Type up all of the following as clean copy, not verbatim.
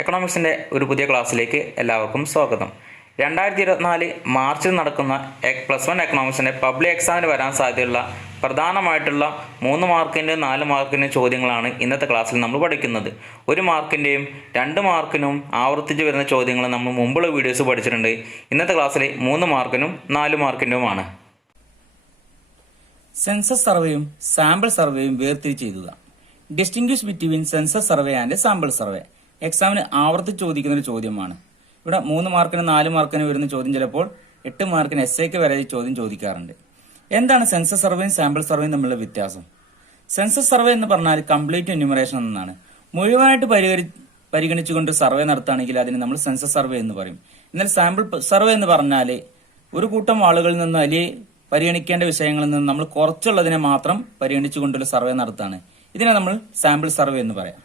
എക്കണോമിക്സിൻ്റെ ഒരു പുതിയ ക്ലാസ്സിലേക്ക് എല്ലാവർക്കും സ്വാഗതം. 2024 മാർച്ചിൽ നടക്കുന്ന +1 എക്കണോമിക്സിൻ്റെ പബ്ലിക് എക്സാമിന് വരാൻ സാധ്യതയുള്ള പ്രധാനമായിട്ടുള്ള 3 മാർക്കിൻ്റെയും 4 മാർക്കിൻ്റെയും ചോദ്യങ്ങളാണ് ഇന്നത്തെ ക്ലാസ്സിൽ നമ്മൾ പഠിക്കുന്നത്. 1 മാർക്കിൻ്റെയും 2 മാർക്കിനും ആവർത്തിച്ച് വരുന്ന ചോദ്യങ്ങൾ നമ്മൾ മുമ്പുള്ള വീഡിയോസ് പഠിച്ചിട്ടുണ്ട്. ഇന്നത്തെ ക്ലാസ്സിൽ 3 മാർക്കിനും 4 മാർക്കിൻ്റെയുമാണ്. സെൻസസ് സർവേയും സാമ്പിൾ സർവേയും വേർതിരിച്ച് എഴുതുക. Distinguish between census survey and sample survey എക്സാമിന് ആവർത്തിച്ച് ചോദിക്കുന്ന ഒരു ചോദ്യമാണ്. ഇവിടെ 3 മാർക്കിന് 4 മാർക്കിന് വരുന്ന ചോദ്യം ചിലപ്പോൾ 8 മാർക്കിന് എസ്ഐക്ക് വരെ ചോദ്യം ചോദിക്കാറുണ്ട്. എന്താണ് സെൻസസ് സർവേയും സാമ്പിൾ സർവേയും തമ്മിലുള്ള വ്യത്യാസം? സെൻസസ് സർവേ എന്ന് പറഞ്ഞാൽ കംപ്ലീറ്റ് എന്യൂമറേഷൻ എന്നാണ്. മുഴുവനായിട്ട് പരിഗണിച്ചുകൊണ്ട് സർവേ നടത്തുകയാണെങ്കിൽ അതിന് നമ്മൾ സെൻസസ് സർവേ എന്ന് പറയും. എന്നാൽ സാമ്പിൾ സർവേ എന്ന് പറഞ്ഞാൽ ഒരു കൂട്ടം ആളുകളിൽ നിന്ന് അല്ലെങ്കിൽ പരിഗണിക്കേണ്ട വിഷയങ്ങളിൽ നിന്ന് നമ്മൾ കുറച്ചുള്ളതിനെ മാത്രം പരിഗണിച്ചുകൊണ്ടുള്ള സർവേ നടത്താണ്. ഇതിനെ നമ്മൾ സാമ്പിൾ സർവേ എന്ന് പറയാം.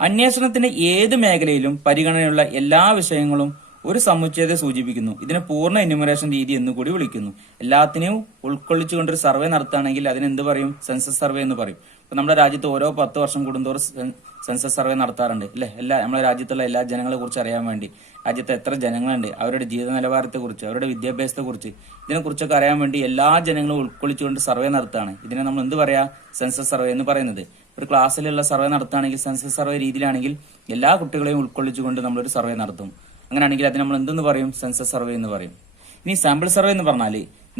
അന്വേഷണത്തിന്റെ ഏത് മേഖലയിലും പരിഗണനയുള്ള എല്ലാ വിഷയങ്ങളും ഒരു സമുച്ചയത്തെ സൂചിപ്പിക്കുന്നു. ഇതിനെ പൂർണ്ണ എന്യൂമറേഷൻ രീതി എന്ന് കൂടി വിളിക്കുന്നു. എല്ലാത്തിനെയും ഉൾക്കൊള്ളിച്ചുകൊണ്ട് ഒരു സർവേ നടത്തുകയാണെങ്കിൽ അതിന് എന്ത് പറയും? സെൻസസ് സർവേ എന്ന് പറയും. ഇപ്പൊ നമ്മുടെ രാജ്യത്ത് ഓരോ 10 വർഷം കൂടുന്തോറും സെൻസസ് സർവേ നടത്താറുണ്ട് അല്ലെ. നമ്മുടെ രാജ്യത്തുള്ള എല്ലാ ജനങ്ങളെ കുറിച്ച് അറിയാൻ വേണ്ടി, രാജ്യത്ത് എത്ര ജനങ്ങളുണ്ട്, അവരുടെ ജീവിത നിലവാരത്തെ കുറിച്ച്, അവരുടെ വിദ്യാഭ്യാസത്തെ കുറിച്ച്, ഇതിനെ കുറിച്ചൊക്കെ അറിയാൻ വേണ്ടി എല്ലാ ജനങ്ങളും ഉൾക്കൊള്ളിച്ചുകൊണ്ട് സർവേ നടത്തുകയാണ്. ഇതിനെ നമ്മൾ എന്ത് പറയാ? സെൻസസ് സർവേ എന്ന് പറയുന്നത്. ഒരു ക്ലാസ്സിലുള്ള സർവേ നടത്തുകയാണെങ്കിൽ സെൻസസ് സർവേ രീതിയിലാണെങ്കിൽ എല്ലാ കുട്ടികളെയും ഉൾക്കൊള്ളിച്ചുകൊണ്ട് നമ്മളൊരു സർവേ നടത്തും. അങ്ങനെയാണെങ്കിൽ അതിന് നമ്മൾ എന്തെന്ന് പറയും? സെൻസസ് സർവേ എന്ന് പറയും. ഇനി സാമ്പിൾ സർവേ എന്ന് പറഞ്ഞാൽ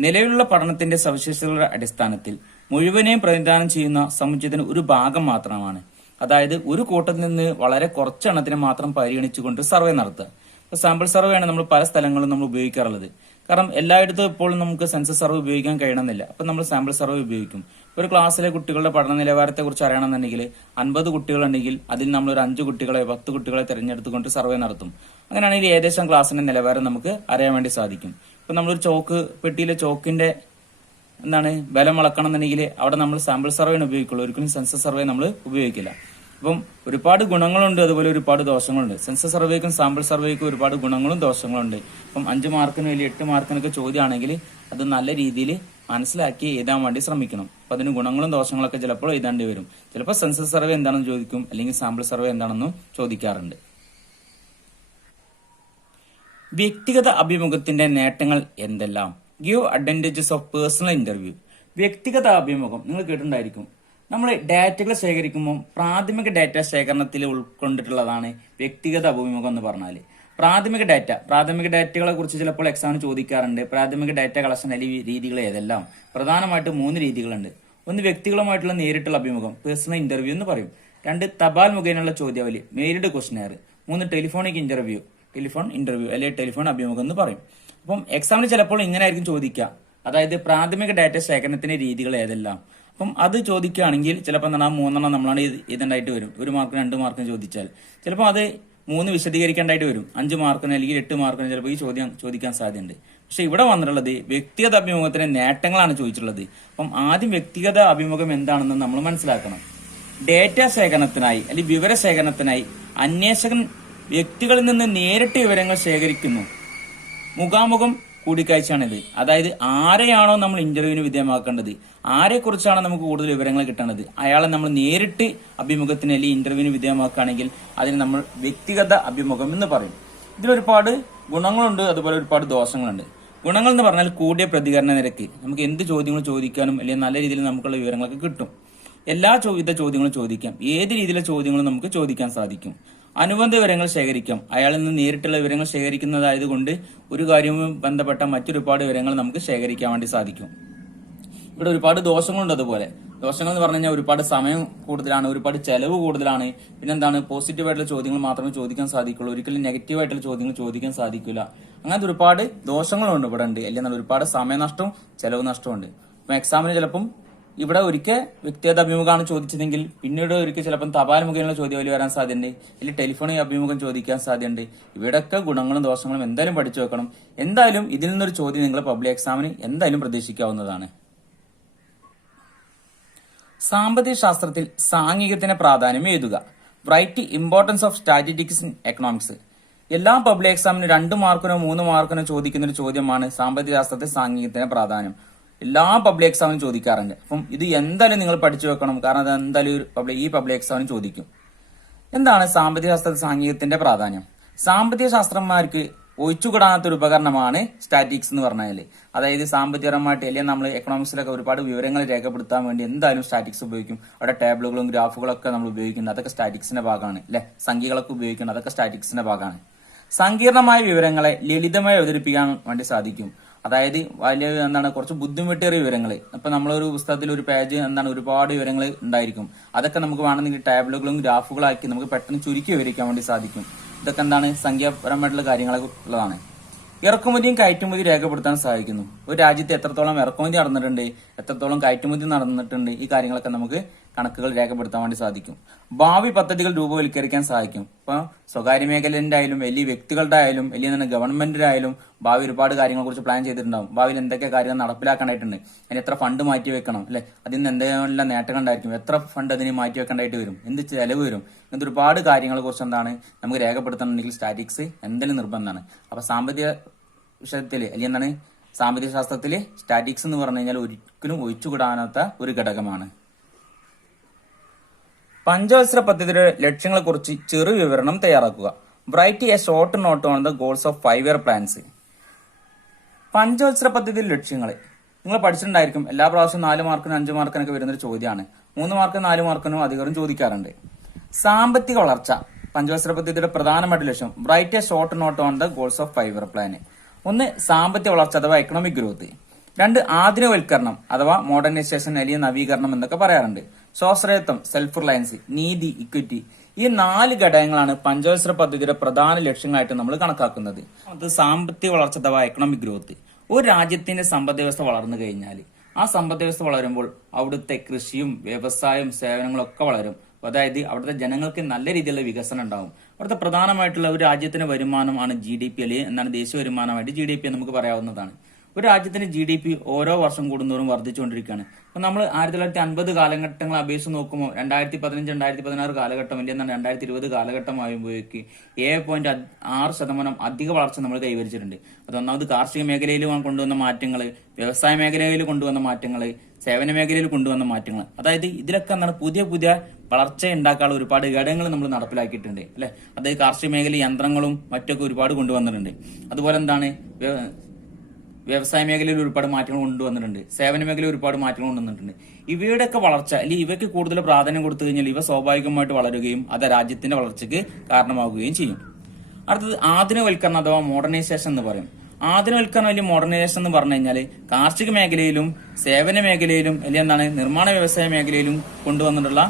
നിലവിലുള്ള പഠനത്തിന്റെ സവിശേഷതകളുടെ അടിസ്ഥാനത്തിൽ മുഴുവനെയും പ്രതിനിധാനം ചെയ്യുന്ന സമുച്ചയത്തിന് ഒരു ഭാഗം മാത്രമാണ്. അതായത് ഒരു കൂട്ടത്തിൽ നിന്ന് വളരെ കുറച്ചെണ്ണത്തിനെ മാത്രം പരിഗണിച്ചുകൊണ്ട് സർവേ നടത്തുക. സാമ്പിൾ സർവേ ആണ് നമ്മൾ പല സ്ഥലങ്ങളിലും നമ്മൾ ഉപയോഗിക്കാറുള്ളത്. കാരണം എല്ലായിടത്തും ഇപ്പോൾ നമുക്ക് സെൻസസ് സർവേ ഉപയോഗിക്കാൻ കഴിയണമെന്നില്ല. അപ്പൊ നമ്മൾ സാമ്പിൾ സർവേ ഉപയോഗിക്കും. ഒരു ക്ലാസ്സിലെ കുട്ടികളുടെ പഠന നിലവാരത്തെ കുറിച്ച് അറിയണമെന്നുണ്ടെങ്കിൽ 50 കുട്ടികളുണ്ടെങ്കിൽ അതിൽ നമ്മൾ ഒരു 5 കുട്ടികളെ 10 കുട്ടികളെ തിരഞ്ഞെടുത്തുകൊണ്ട് സർവേ നടത്തും. അങ്ങനെയാണെങ്കിൽ ഏകദേശം ക്ലാസ്സിന്റെ നിലവാരം നമുക്ക് അറിയാൻ വേണ്ടി സാധിക്കും. ഇപ്പൊ നമ്മളൊരു പെട്ടിയിലെ ചോക്കിന്റെ ബലം അളക്കണം എന്നുണ്ടെങ്കിൽ അവിടെ നമ്മൾ സാമ്പിൾ സർവേയാണ് ഉപയോഗിക്കുള്ളൂ. ഒരിക്കലും സെൻസസ് സർവേ നമ്മൾ ഉപയോഗിക്കില്ല. അപ്പം ഒരുപാട് ഗുണങ്ങളുണ്ട്, അതുപോലെ ഒരുപാട് ദോഷങ്ങളുണ്ട്. സെൻസസ് സർവേക്കും സാമ്പിൾ സർവേക്കും ഒരുപാട് ഗുണങ്ങളും ദോഷങ്ങളും ഉണ്ട്. അപ്പം 5 മാർക്കിനും അല്ലെങ്കിൽ 8 മാർക്കിനൊക്കെ ചോദ്യമാണെങ്കിൽ അത് നല്ല രീതിയിൽ മനസ്സിലാക്കി എഴുതാൻ വേണ്ടി ശ്രമിക്കണം. അപ്പൊ അതിന് ഗുണങ്ങളും ദോഷങ്ങളൊക്കെ ചിലപ്പോൾ എഴുതേണ്ടി വരും. ചിലപ്പോൾ സെൻസസ് സർവേ എന്താണെന്ന് ചോദിക്കും, അല്ലെങ്കിൽ സാമ്പിൾ സർവേ എന്താണെന്നും ചോദിക്കാറുണ്ട്. വ്യക്തിഗത അഭിമുഖത്തിന്റെ നേട്ടങ്ങൾ എന്തെല്ലാം? Give advantages of personal interview. വ്യക്തിഗത അഭിമുഖം നിങ്ങൾ കേട്ടിട്ടുണ്ടായിരിക്കും. നമ്മൾ ഡാറ്റകൾ ശേഖരിക്കുമ്പോൾ പ്രാഥമിക ഡാറ്റ ശേഖരണത്തിൽ ഉൾക്കൊണ്ടിട്ടുള്ളതാണ് വ്യക്തിഗത അഭിമുഖം എന്ന് പറഞ്ഞാൽ. പ്രാഥമിക ഡാറ്റകളെ കുറിച്ച് ചിലപ്പോൾ എക്സാമിന് ചോദിക്കാറുണ്ട്. പ്രാഥമിക ഡാറ്റ കളക്ഷൻ അല്ലെങ്കിൽ രീതികൾ ഏതെല്ലാം? പ്രധാനമായിട്ട് 3 രീതികളുണ്ട്. ഒന്ന് വ്യക്തികളുമായിട്ടുള്ള നേരിട്ടുള്ള അഭിമുഖം, പേഴ്സണൽ ഇന്റർവ്യൂ എന്ന് പറയും. 2 തപാൽ മുഖേനയുള്ള ചോദ്യാവലി, മെയിൽഡ് ക്വസ്റ്റനെയർ. 3 ടെലിഫോൺ ഇന്റർവ്യൂ അല്ലെങ്കിൽ ടെലിഫോൺ അഭിമുഖം എന്ന് പറയും. അപ്പം എക്സാമിന് ചിലപ്പോൾ ഇങ്ങനെ ആയിരിക്കും ചോദിക്കുക, അതായത് പ്രാഥമിക ഡാറ്റ ശേഖരണത്തിന്റെ രീതികൾ ഏതെല്ലാം. അപ്പം അത് ചോദിക്കുകയാണെങ്കിൽ ചിലപ്പോൾ 3 നമ്മളാണ് ഇതുണ്ടായിട്ട് വരും. 1 മാർക്കിന് 2 മാർക്കിന് ചോദിച്ചാൽ ചിലപ്പോൾ അത് 3 വിശദീകരിക്കേണ്ടതായിട്ട് വരും. 5 മാർക്കിന് അല്ലെങ്കിൽ 8 മാർക്കിന് ചിലപ്പോൾ ഈ ചോദ്യം ചോദിക്കാൻ സാധ്യതയുണ്ട്. പക്ഷെ ഇവിടെ വന്നിട്ടുള്ളത് വ്യക്തിഗത അഭിമുഖത്തിന്റെ നേട്ടങ്ങളാണ് ചോദിച്ചിട്ടുള്ളത്. അപ്പം ആദ്യം വ്യക്തിഗത അഭിമുഖം എന്താണെന്ന് നമ്മൾ മനസ്സിലാക്കണം. ഡേറ്റ ശേഖരണത്തിനായി അല്ലെങ്കിൽ വിവര ശേഖരണത്തിനായി അന്വേഷകൻ വ്യക്തികളിൽ നിന്ന് നേരിട്ട് വിവരങ്ങൾ ശേഖരിക്കുന്നു. മുഖാമുഖം കൂടിക്കാഴ്ചയാണിത്. അതായത് ആരെയാണോ നമ്മൾ ഇന്റർവ്യൂവിന് വിധേയമാക്കേണ്ടത്, ആരെക്കുറിച്ചാണോ നമുക്ക് കൂടുതൽ വിവരങ്ങൾ കിട്ടേണ്ടത്, അയാളെ നമ്മൾ നേരിട്ട് അഭിമുഖത്തിന് അല്ലെങ്കിൽ ഇന്റർവ്യൂവിന് വിധേയമാക്കുകയാണെങ്കിൽ അതിന് നമ്മൾ വ്യക്തിഗത അഭിമുഖം എന്ന് പറയും. ഇതിലൊരുപാട് ഗുണങ്ങളുണ്ട്, അതുപോലെ ഒരുപാട് ദോഷങ്ങളുണ്ട്. ഗുണങ്ങൾ എന്ന് പറഞ്ഞാൽ കൂടിയ പ്രതികരണ നിരക്ക്. നമുക്ക് എന്ത് ചോദ്യങ്ങൾ ചോദിക്കാനും അല്ലെങ്കിൽ നല്ല രീതിയിൽ നമുക്കുള്ള വിവരങ്ങളൊക്കെ കിട്ടും. എല്ലാ ചോദ്യങ്ങളും ചോദിക്കാം. ഏത് രീതിയിലുള്ള ചോദ്യങ്ങളും നമുക്ക് ചോദിക്കാൻ സാധിക്കും. അനുബന്ധ വിവരങ്ങൾ ശേഖരിക്കാം. അയാളിൽ നിന്ന് നേരിട്ടുള്ള വിവരങ്ങൾ ശേഖരിക്കുന്നതായതുകൊണ്ട് ഒരു കാര്യവും ബന്ധപ്പെട്ട മറ്റൊരുപാട് വിവരങ്ങൾ നമുക്ക് ശേഖരിക്കാൻ വേണ്ടി സാധിക്കും. ഇവിടെ ഒരുപാട് ദോഷങ്ങളുണ്ട്. അതുപോലെ ദോഷങ്ങൾ എന്ന് പറഞ്ഞു കഴിഞ്ഞാൽ ഒരുപാട് സമയം കൂടുതലാണ്, ഒരുപാട് ചെലവ് കൂടുതലാണ്. പിന്നെന്താണ്, പോസിറ്റീവായിട്ടുള്ള ചോദ്യങ്ങൾ മാത്രമേ ചോദിക്കാൻ സാധിക്കുള്ളൂ. ഒരിക്കലും നെഗറ്റീവായിട്ടുള്ള ചോദ്യങ്ങൾ ചോദിക്കാൻ സാധിക്കില്ല. അങ്ങനത്തെ ഒരുപാട് ദോഷങ്ങളുണ്ട് ഇവിടെ ഉണ്ട്. അല്ലെങ്കിൽ ഒരുപാട് സമയനഷ്ടവും ചെലവ് നഷ്ടവും ഉണ്ട്. അപ്പൊ എക്സാമിന് ചിലപ്പം ഇവിടെ ഒരിക്കൽ വ്യക്തിഗത അഭിമുഖമാണ് ചോദിച്ചതെങ്കിൽ പിന്നീട് ഒരിക്കൽ ചിലപ്പം തപാൽ മുഖേനയുള്ള ചോദ്യാവലി വരാൻ സാധ്യതയുണ്ട്, അല്ലെങ്കിൽ ടെലിഫോണിൽ അഭിമുഖം ചോദിക്കാൻ സാധ്യതയുണ്ട്. ഇവിടെയൊക്കെ ഗുണങ്ങളും ദോഷങ്ങളും എന്തായാലും പഠിച്ചു വെക്കണം. എന്തായാലും ഇതിൽ നിന്നൊരു ചോദ്യം നിങ്ങൾ പബ്ലിക് എക്സാമിന് എന്തായാലും പ്രതീക്ഷിക്കാവുന്നതാണ്. സാമ്പത്തിക ശാസ്ത്രത്തിൽ സാംഖികത്തിന് പ്രാധാന്യം എഴുതുക. Write importance of statistics in economics. എല്ലാ പബ്ലിക് എക്സാമിനും 2 മാർക്കിനോ 3 മാർക്കിനോ ചോദിക്കുന്ന ഒരു ചോദ്യമാണ് സാമ്പത്തിക ശാസ്ത്രത്തിൽ സാംഖികത്തിന് പ്രാധാന്യം. എല്ലാ പബ്ലിക് എക്സാമിനും ചോദിക്കാറുണ്ട്. അപ്പം ഇത് എന്തായാലും നിങ്ങൾ പഠിച്ചു വെക്കണം. കാരണം അത് എന്തായാലും ഈ പബ്ലിക് എക്സാമിനും ചോദിക്കും. എന്താണ് സാമ്പത്തിക ശാസ്ത്ര സാങ്കേതികത്തിന്റെ പ്രാധാന്യം? സാമ്പത്തിക ശാസ്ത്രന്മാർക്ക് ഒഴിച്ചുകൂടാത്ത ഒരു ഉപകരണമാണ് സ്റ്റാറ്റിക്സ് എന്ന് പറഞ്ഞാൽ. അതായത് സാമ്പത്തികപരമായിട്ട് അല്ലെങ്കിൽ നമ്മൾ എക്കണോമിക്സിലൊക്കെ ഒരുപാട് വിവരങ്ങൾ രേഖപ്പെടുത്താൻ വേണ്ടി എന്തായാലും സ്റ്റാറ്റിക്സ് ഉപയോഗിക്കും. അവിടെ ടേബിളുകളും ഗ്രാഫുകളൊക്കെ നമ്മൾ ഉപയോഗിക്കുന്നത് അതൊക്കെ സ്റ്റാറ്റിക്സിന്റെ ഭാഗമാണ് അല്ലെ. സംഖ്യകളൊക്കെ ഉപയോഗിക്കുന്നത് അതൊക്കെ സ്റ്റാറ്റിക്സിന്റെ ഭാഗമാണ്. സങ്കീർണമായ വിവരങ്ങളെ ലളിതമായി അവതരിപ്പിക്കാൻ വേണ്ടി സാധിക്കും. അതായത് വലിയ കുറച്ച് ബുദ്ധിമുട്ടേറിയ വിവരങ്ങൾ. ഇപ്പൊ നമ്മളൊരു പുസ്തകത്തിൽ ഒരു പേജ് ഒരുപാട് വിവരങ്ങൾ ഉണ്ടായിരിക്കും. അതൊക്കെ നമുക്ക് വേണമെങ്കിൽ ടേബിളുകളും ഗ്രാഫുകളാക്കി നമുക്ക് പെട്ടെന്ന് ചുരുക്കി വിവരിക്കാൻ വേണ്ടി സാധിക്കും. ഇതൊക്കെ സംഖ്യാപരമായിട്ടുള്ള കാര്യങ്ങളെ ഉള്ളതാണ്. ഇറക്കുമതിയും കയറ്റുമതിയും രേഖപ്പെടുത്താൻ സഹായിക്കുന്നു. ഒരു രാജ്യത്ത് എത്രത്തോളം ഇറക്കുമതി നടന്നിട്ടുണ്ട്, എത്രത്തോളം കയറ്റുമതി നടന്നിട്ടുണ്ട്, ഈ കാര്യങ്ങളൊക്കെ നമുക്ക് കണക്കുകൾ രേഖപ്പെടുത്താൻ വേണ്ടി സാധിക്കും. ഭാവി പദ്ധതികൾ രൂപവൽക്കരിക്കാൻ സഹായിക്കും. ഇപ്പൊ സ്വകാര്യ മേഖലന്റെ ആയാലും വലിയ വ്യക്തികളുടെ ആയാലും വലിയ ഗവൺമെന്റിന്റെ ആയാലും ഭാവി ഒരുപാട് കാര്യങ്ങളെ കുറിച്ച് പ്ലാൻ ചെയ്തിട്ടുണ്ടാവും. ഭാവിയിൽ എന്തൊക്കെ കാര്യങ്ങൾ നടപ്പിലാക്കേണ്ടതായിട്ടുണ്ട്, അതിന് എത്ര ഫണ്ട് മാറ്റി വെക്കണം അല്ലെ, അതിൽ നിന്ന് എന്തെല്ലാം നേട്ടങ്ങൾ ഉണ്ടായിരിക്കും, എത്ര ഫണ്ട് അതിന് മാറ്റി വെക്കേണ്ടതായിട്ട് വരും, എന്ത് ചെലവ് വരും, ഇങ്ങനത്തെ ഒരുപാട് കാര്യങ്ങളെ കുറിച്ച് നമുക്ക് രേഖപ്പെടുത്തണമെങ്കിൽ സ്റ്റാറ്റിക്സ് എന്തായാലും നിർബന്ധമാണ്. അപ്പൊ സാമ്പത്തിക വിഷയത്തില് അല്ലെങ്കിൽ സാമ്പത്തിക ശാസ്ത്രത്തില് സ്റ്റാറ്റിക്സ് എന്ന് പറഞ്ഞു കഴിഞ്ഞാൽ ഒരിക്കലും ഒഴിച്ചുകൂടാനാത്ത ഒരു ഘടകമാണ്. പഞ്ചവത്സര പദ്ധതിയുടെ ലക്ഷ്യങ്ങളെ കുറിച്ച് ചെറു വിവരണം തയ്യാറാക്കുക. Write a short note on the goals of 5 year plans. പഞ്ചവത്സര പദ്ധതിയുടെ ലക്ഷ്യങ്ങൾ നിങ്ങൾ പഠിച്ചിട്ടുണ്ടായിരിക്കും. എല്ലാ പ്രാവശ്യവും 4 മാർക്കിനും 5 മാർക്കിനൊക്കെ വരുന്നൊരു ചോദ്യമാണ്. 3 മാർക്കിനും 4 മാർക്കിനും അധികം ചോദിക്കാറുണ്ട്. സാമ്പത്തിക വളർച്ച പഞ്ചവത്സര പദ്ധതിയുടെ പ്രധാനമായിട്ട് ലക്ഷ്യം. Right a short note on the goals of 5 year plan. 1 സാമ്പത്തിക വളർച്ച അഥവാ എക്കണോമിക് ഗ്രോത്ത്. 2 ആധുനികവൽക്കരണം അഥവാ മോഡേണൈസേഷൻ അല്ലെങ്കിൽ നവീകരണം എന്നൊക്കെ പറയാറുണ്ട്. സ്വാശ്രയത്വം സെൽഫ് റിലയൻസ്, നീതി ഇക്വിറ്റി. ഈ 4 ഘടകങ്ങളാണ് പഞ്ചവത്സര പദ്ധതിയുടെ പ്രധാന ലക്ഷ്യങ്ങളായിട്ട് നമ്മൾ കണക്കാക്കുന്നത്. അത് സാമ്പത്തിക വളർച്ച അഥവാ എക്കണോമിക് ഗ്രോത്ത്. ഒരു രാജ്യത്തിന്റെ സമ്പദ് വ്യവസ്ഥ വളർന്നു കഴിഞ്ഞാൽ ആ സമ്പദ് വ്യവസ്ഥ വളരുമ്പോൾ അവിടുത്തെ കൃഷിയും വ്യവസായവും സേവനങ്ങളും ഒക്കെ വളരും. അതായത് അവിടുത്തെ ജനങ്ങൾക്ക് നല്ല രീതിയിലുള്ള വികസനം ഉണ്ടാവും. അവിടുത്തെ പ്രധാനമായിട്ടുള്ള ഒരു രാജ്യത്തിന്റെ വരുമാനമാണ് GDP അല്ലെങ്കിൽ ദേശീയ വരുമാനമായിട്ട് GDP നമുക്ക് പറയാവുന്നതാണ്. ഒരു രാജ്യത്തിന്റെ GDP ഓരോ വർഷം കൂടുന്തോറും വർദ്ധിച്ചുകൊണ്ടിരിക്കുകയാണ്. അപ്പൊ നമ്മൾ 1950 കാലഘട്ടങ്ങൾ അപേക്ഷിച്ച് നോക്കുമ്പോൾ 2015, 2016 കാലഘട്ടം അല്ലെങ്കിൽ 2020 കാലഘട്ടമാകുമ്പോഴേക്ക് 7.6% അധിക വളർച്ച നമ്മൾ കൈവരിച്ചിട്ടുണ്ട്. അത് ഒന്നാമത് കാർഷിക മേഖലയിൽ കൊണ്ടുവന്ന മാറ്റങ്ങൾ, വ്യവസായ മേഖലയിൽ കൊണ്ടുവന്ന മാറ്റങ്ങൾ, സേവന മേഖലയിൽ കൊണ്ടുവന്ന മാറ്റങ്ങൾ. അതായത് ഇതിലൊക്കെ പുതിയ പുതിയ വളർച്ച ഉണ്ടാക്കാനുള്ള ഒരുപാട് ഘടകങ്ങൾ നമ്മൾ നടപ്പിലാക്കിയിട്ടുണ്ട് അല്ലെ. അതായത് കാർഷിക മേഖല യന്ത്രങ്ങളും മറ്റൊക്കെ ഒരുപാട് കൊണ്ടുവന്നിട്ടുണ്ട്. അതുപോലെ വ്യവസായ മേഖലയിൽ ഒരുപാട് മാറ്റങ്ങൾ കൊണ്ടുവന്നിട്ടുണ്ട്. സേവന മേഖലയിൽ ഒരുപാട് മാറ്റങ്ങൾ കൊണ്ടുവന്നിട്ടുണ്ട്. ഇവയുടെയൊക്കെ വളർച്ച അല്ലെങ്കിൽ ഇവയ്ക്ക് കൂടുതൽ പ്രാധാന്യം കൊടുത്തു കഴിഞ്ഞാൽ ഇവ സ്വാഭാവികമായിട്ട് വളരുകയും അത് രാജ്യത്തിന്റെ വളർച്ചയ്ക്ക് കാരണമാവുകയും ചെയ്യും. അടുത്തത് ആധുനികവൽക്കരണം അഥവാ മോഡേണൈസേഷൻ എന്ന് പറയും. ആധുനികവൽക്കരണം അല്ലെങ്കിൽ മോഡേണൈസേഷൻ എന്ന് പറഞ്ഞു കഴിഞ്ഞാൽ കാർഷിക മേഖലയിലും സേവന മേഖലയിലും അല്ലെങ്കിൽ നിർമ്മാണ വ്യവസായ മേഖലയിലും കൊണ്ടുവന്നിട്ടുള്ള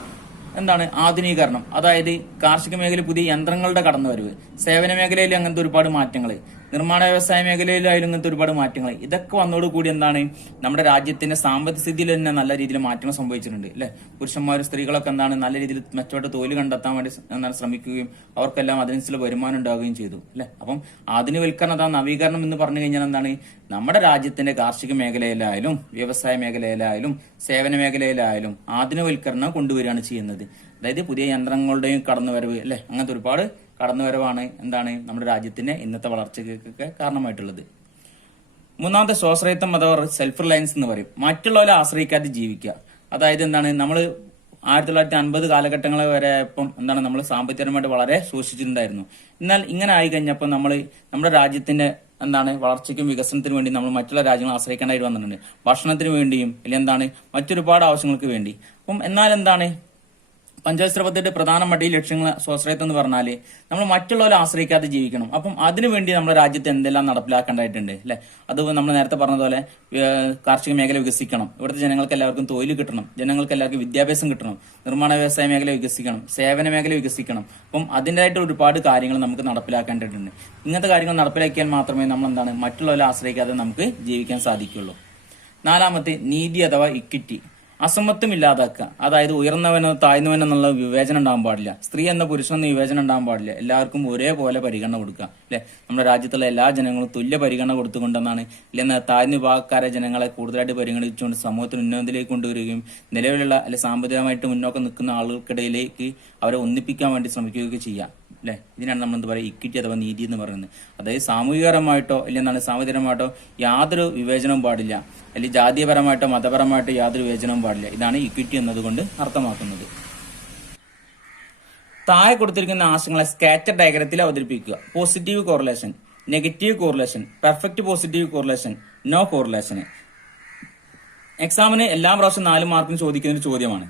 ആധുനീകരണം. അതായത് കാർഷിക മേഖലയിൽ പുതിയ യന്ത്രങ്ങളുടെ കടന്നുവരവ്, സേവന മേഖലയിൽ അങ്ങനത്തെ ഒരുപാട് മാറ്റങ്ങൾ, നിർമ്മാണ വ്യവസായ മേഖലയിലായാലും ഇങ്ങനത്തെ ഒരുപാട് മാറ്റങ്ങൾ. ഇതൊക്കെ വന്നതോടുകൂടി നമ്മുടെ രാജ്യത്തിന്റെ സാമ്പത്തിക സ്ഥിതിയിൽ തന്നെ നല്ല രീതിയിൽ മാറ്റങ്ങൾ സംഭവിച്ചിട്ടുണ്ട് അല്ലെ. പുരുഷന്മാരും സ്ത്രീകളൊക്കെ നല്ല രീതിയിൽ മെച്ചപ്പെട്ട തൊഴിൽ കണ്ടെത്താൻ വേണ്ടി ശ്രമിക്കുകയും അവർക്കെല്ലാം അതിനനുസരിച്ചുള്ള വരുമാനം ഉണ്ടാവുകയും ചെയ്തു അല്ലെ. അപ്പം ആധുനികവൽക്കരണം നവീകരണം എന്ന് പറഞ്ഞു കഴിഞ്ഞാൽ നമ്മുടെ രാജ്യത്തിന്റെ കാർഷിക മേഖലയിലായാലും വ്യവസായ മേഖലയിലായാലും സേവന മേഖലയിലായാലും ആധുനികവൽക്കരണം കൊണ്ടുവരികയാണ് ചെയ്യുന്നത്. അതായത് പുതിയ യന്ത്രങ്ങളുടെയും കടന്നുവരവ് അല്ലെ, അങ്ങനത്തെ ഒരുപാട് കടന്നുവരവാണ് നമ്മുടെ രാജ്യത്തിന്റെ ഇന്നത്തെ വളർച്ചയ്ക്കൊക്കെ കാരണമായിട്ടുള്ളത്. 3ാമത്തെ സ്വാശ്രയത്വം അഥവാ സെൽഫ് റിലയൻസ് എന്ന് പറയും. മറ്റുള്ളവരെ ആശ്രയിക്കാതെ ജീവിക്കുക. അതായത് നമ്മൾ 1950 കാലഘട്ടങ്ങൾ വരെ ഇപ്പം നമ്മൾ സാമ്പത്തികപരമായിട്ട് വളരെ സൂക്ഷിച്ചിട്ടുണ്ടായിരുന്നു. എന്നാൽ ഇങ്ങനെ ആയി കഴിഞ്ഞപ്പോൾ നമ്മുടെ രാജ്യത്തിന്റെ വളർച്ചയ്ക്കും വികസനത്തിനും വേണ്ടി നമ്മൾ മറ്റുള്ള രാജ്യങ്ങളെ ആശ്രയിക്കേണ്ടതായിട്ട് വന്നിട്ടുണ്ട്. ഭക്ഷണത്തിന് വേണ്ടിയും അല്ലെങ്കിൽ മറ്റൊരുപാട് ആവശ്യങ്ങൾക്ക് വേണ്ടി. അപ്പം എന്നാൽ പഞ്ചവത്സര പദ്ധതിയുടെ പ്രധാനമായിട്ട് ഈ ലക്ഷ്യങ്ങൾ സ്വാശ്രയത്വം എന്ന് പറഞ്ഞാല് നമ്മൾ മറ്റുള്ളവരെ ആശ്രയിക്കാതെ ജീവിക്കണം. അപ്പം അതിനുവേണ്ടി നമ്മുടെ രാജ്യത്ത് എന്തെല്ലാം നടപ്പിലാക്കേണ്ടതായിട്ടുണ്ട് അല്ലെ. അത് നമ്മൾ നേരത്തെ പറഞ്ഞതുപോലെ കാർഷിക മേഖല വികസിക്കണം, ഇവിടുത്തെ ജനങ്ങൾക്ക് എല്ലാവർക്കും തൊഴിൽ കിട്ടണം, ജനങ്ങൾക്ക് എല്ലാവർക്കും വിദ്യാഭ്യാസം കിട്ടണം, നിർമ്മാണ വ്യവസായ മേഖല വികസിക്കണം, സേവന മേഖല വികസിക്കണം. അപ്പം അതിൻ്റെതായിട്ട് ഒരുപാട് കാര്യങ്ങൾ നമുക്ക് നടപ്പിലാക്കേണ്ടതുണ്ട്. ഇങ്ങനത്തെ കാര്യങ്ങൾ നടപ്പിലാക്കിയാൽ മാത്രമേ നമ്മൾ മറ്റുള്ളവരെ ആശ്രയിക്കാതെ നമുക്ക് ജീവിക്കാൻ സാധിക്കുള്ളൂ. 4ാമത്തെ നീതി അഥവാ ഇക്വിറ്റി. അസമത്വം ഇല്ലാതാക്കുക. അതായത് ഉയർന്നവനോ താഴ്ന്നവനോ എന്നുള്ള വിവേചനം ഉണ്ടാകാൻ പാടില്ല. സ്ത്രീ എന്ന പുരുഷനെന്ന വിവേചനം ഉണ്ടാകാൻ പാടില്ല. എല്ലാവർക്കും ഒരേപോലെ പരിഗണന കൊടുക്കുക അല്ലെ. നമ്മുടെ രാജ്യത്തുള്ള എല്ലാ ജനങ്ങളും തുല്യ പരിഗണന കൊടുത്തുകൊണ്ടെന്നാണ് അല്ലെങ്കിൽ താഴ്ന്ന വിഭാഗക്കാരെ ജനങ്ങളെ കൂടുതലായിട്ട് പരിഗണിച്ചുകൊണ്ട് സമൂഹത്തിന് ഉന്നതിയിലേക്ക് കൊണ്ടുവരികയും നിലവിലുള്ള സാമ്പത്തികമായിട്ട് മുന്നോക്കം നിൽക്കുന്ന ആളുകൾക്കിടയിലേക്ക് അവരെ ഒന്നിപ്പിക്കാൻ വേണ്ടി ശ്രമിക്കുകയൊക്കെ ചെയ്യാം അല്ലെ. ഇതിനാണ് നമ്മൾ ഇക്വിറ്റി അഥവാ നീതി എന്ന് പറയുന്നത്. അതായത് സാമൂഹികപരമായിട്ടോ അല്ലെങ്കിൽ സാമ്പത്തികപരമായിട്ടോ യാതൊരു വിവേചനവും പാടില്ല, അല്ലെങ്കിൽ ജാതീയപരമായിട്ടോ മതപരമായിട്ടോ യാതൊരു വിവേചനവും പാടില്ല. ഇതാണ് ഇക്വിറ്റി എന്നതുകൊണ്ട് അർത്ഥമാക്കുന്നത്. താഴെ കൊടുത്തിരിക്കുന്ന ആശയങ്ങളെ സ്കാറ്റർ ഡയഗ്രത്തിൽ അവതരിപ്പിക്കുക. Positive correlation, negative correlation, perfect positive correlation, no correlation. എക്സാമിന് എല്ലാ പ്രാവശ്യം 4 മാർക്കിന് ചോദിക്കുന്ന ഒരു ചോദ്യമാണ്.